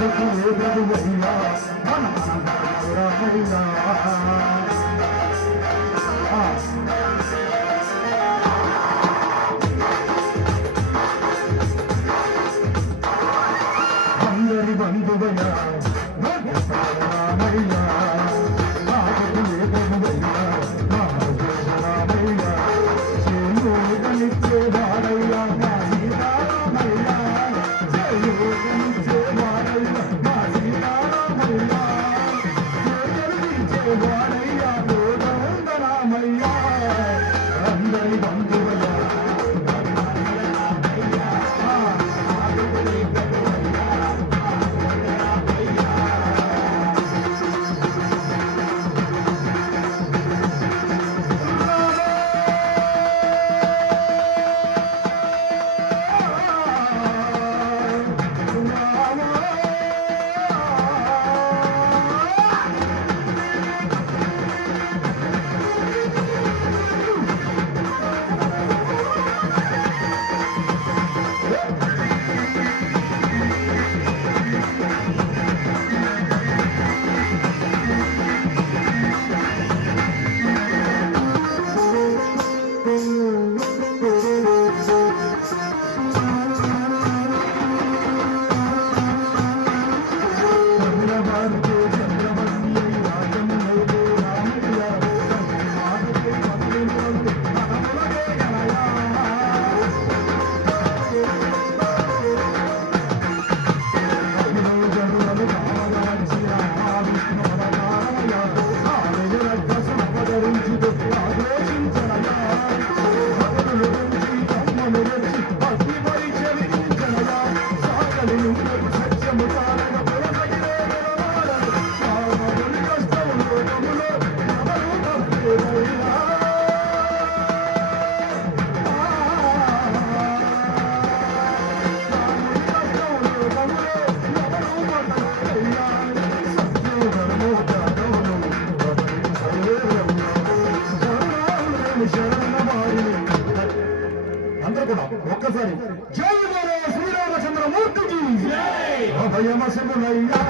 Yeah. வந்து కూడా ఒక్కసారి జై బోలో శ్రీరామచంద్రమూర్తికి. అభయమశములయ్యా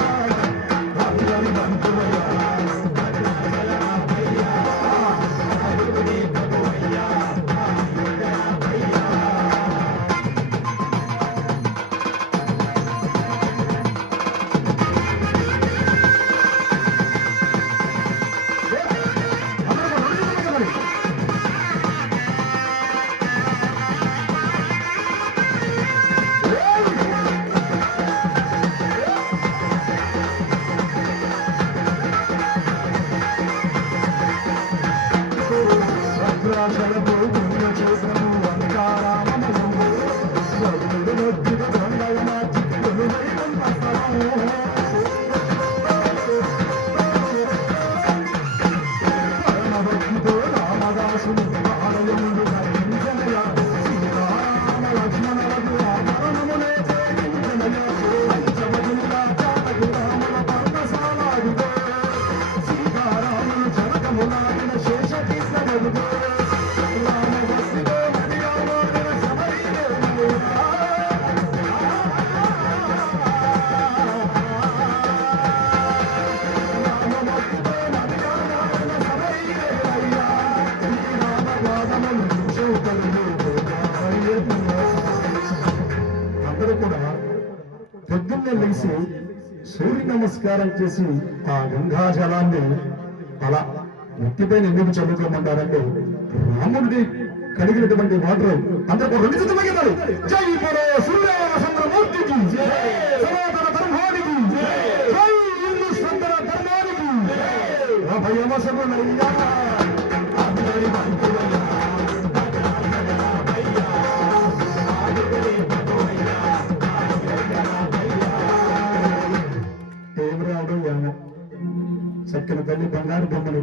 లేచి సూర్య నమస్కారం చేసి ఆ గంగా జలాన్ని అలా నెత్తిపైన ఎందుకు చల్లుకోమంటారంటే రాముడిని కడిగినటువంటి వాటర్ అందరూ కూడా రెండు పైకెత్తాలి. జై బలో సూర్యచంద్రమూర్తికి సనాతన ధర్మానికి జై. హిందూ సుందర ధర్మానికి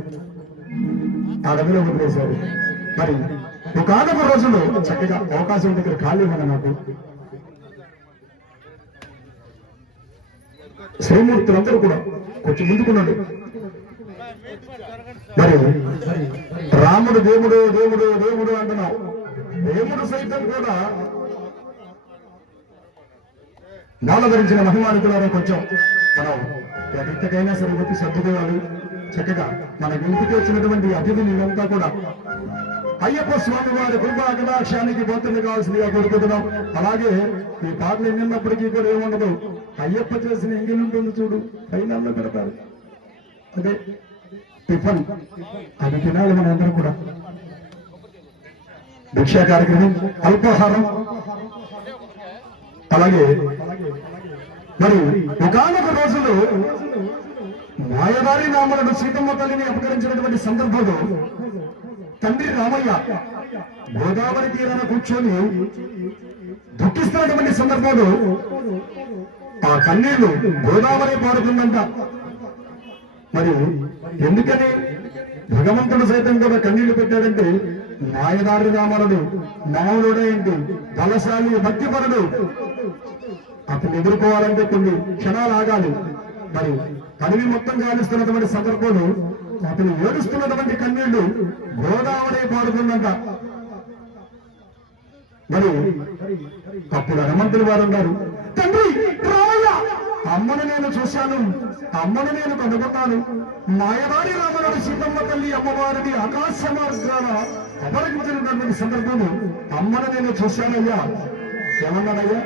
బంగారు అడవిలో వదిలేశారు. మరి ఒకనొక రోజులు చక్కగా అవకాశం దగ్గర ఖాళీ ఉన్న నాకు? శ్రీమూర్తులందరూ కూడా కొంచెం ముందుకున్నాడు మరి రాముడు దేవుడు దేవుడు దేవుడు అంటున్నావు. దేవుడు సైతం కూడా నాలో ధరించిన మహిమానికులారా కొంచెం మనం ఎంతకైనా సరే వచ్చి సర్దుకోవాలి చక్కగా మన ఇంటికి వచ్చినటువంటి అతిథులు ఇదంతా కూడా అయ్యప్ప స్వామి వారి కృపా కటాక్షానికి పోతుంది కావాల్సిందిగా కోరుకుంటున్నాం. అలాగే ఈ పాటలు విన్నప్పటికీ కూడా ఏముండదు. అయ్యప్ప చేసిన ఎంగిల్ ఉంటుంది చూడు పైన పెడతారు. అదే టిఫన్. అది తినాలి మనందరం కూడా. భిక్షా కార్యక్రమం అల్పాహారం. అలాగే మరి ఒకనొక రోజుల్లో మాయదారి నామలను సీతమ్మ తల్లిని అపకరించినటువంటి సందర్భంలో తండ్రి రామయ్య గోదావరి తీరాన కూర్చొని దుఃఖిస్తున్నటువంటి సందర్భంలో ఆ కన్నీళ్ళు గోదావరి పారుతుందంట. మరి ఎందుకని భగవంతుడు సైతం కూడా కన్నీళ్ళు పెట్టాడంటే మాయదారి రామనుడు మామూలుడే ఏంటి? బలశాలి భక్తిపరుడు. అతను ఎదుర్కోవాలంటే కొన్ని క్షణాలు ఆగాలి. మరి తనివి మొత్తం గాలిస్తున్నటువంటి సందర్భంలో అతను ఏడుస్తున్నటువంటి కన్నీళ్ళు గోదావరి పాడుతుందంట. మరి అప్పుడు హనుమంతుడి వారు అన్నారు తండ్రి అమ్మను నేను చూశాను అమ్మను నేను కనుగొన్నాను. మాయవాడి రామనుడు సీతమ్మ తల్లి అమ్మవారిని ఆకాశ మార్గాల అపరగించినటువంటి సందర్భము అమ్మను నేను చూశానయ్యా. ఏమన్నానయ్యా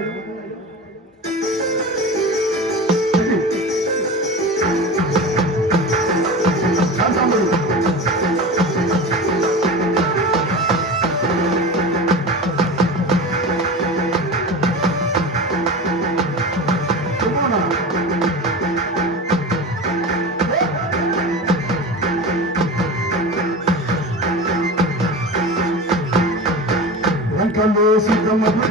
వెంకలో సీతమ్మ